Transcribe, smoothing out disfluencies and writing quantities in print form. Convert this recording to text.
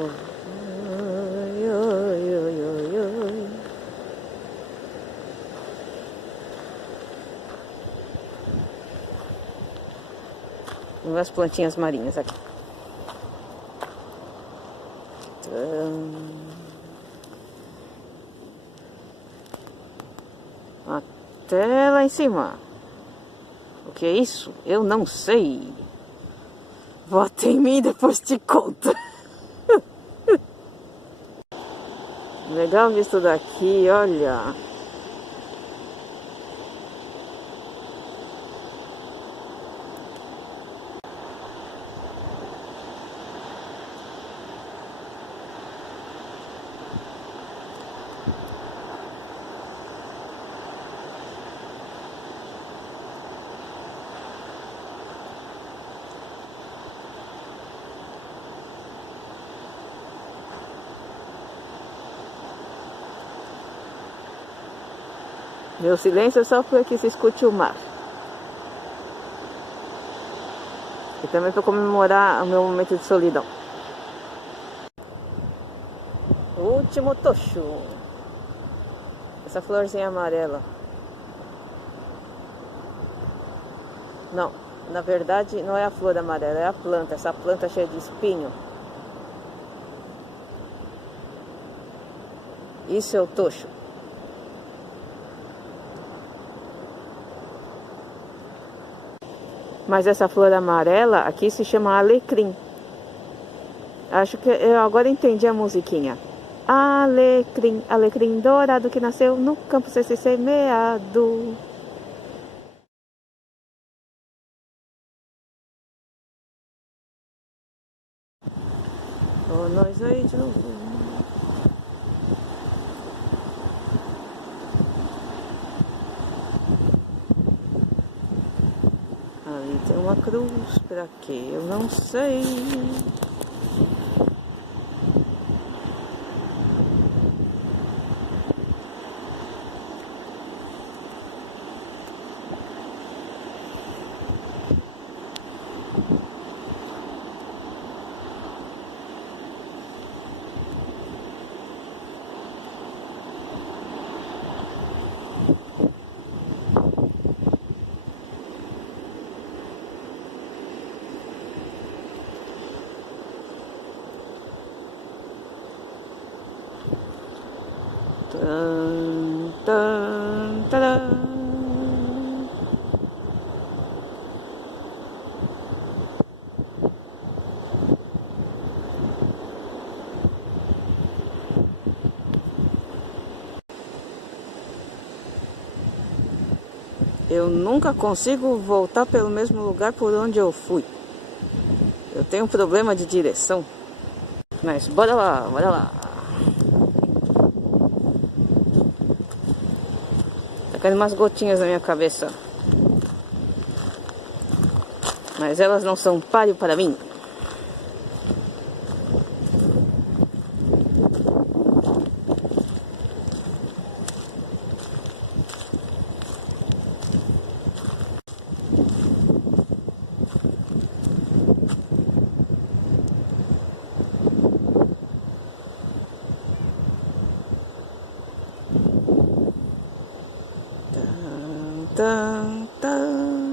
Ai, ai, ai, ai, ai. Umas plantinhas marinhas aqui. Até lá em cima. O que é isso? Eu não sei. Vota em mim, depois te conto. Legal visto daqui, olha. Meu silêncio é só para que se escute o mar. E também para comemorar o meu momento de solidão. O último tocho. Essa florzinha amarela. Não, na verdade não é a flor amarela, é a planta. Essa planta cheia de espinho. Isso é o tocho. Mas essa flor amarela aqui se chama alecrim. Acho que eu agora entendi a musiquinha. Alecrim, alecrim dourado que nasceu no campo sem ser semeado. Oh, nós aí de novo. Ali tem uma cruz, pra quê? Eu não sei. Tan, tan, tadã. Eu nunca consigo voltar pelo mesmo lugar por onde eu fui. Eu tenho um problema de direção. Mas bora lá, bora lá. Tá caindo umas gotinhas na minha cabeça. Mas elas não são páreo para mim. Tan, tan, tan.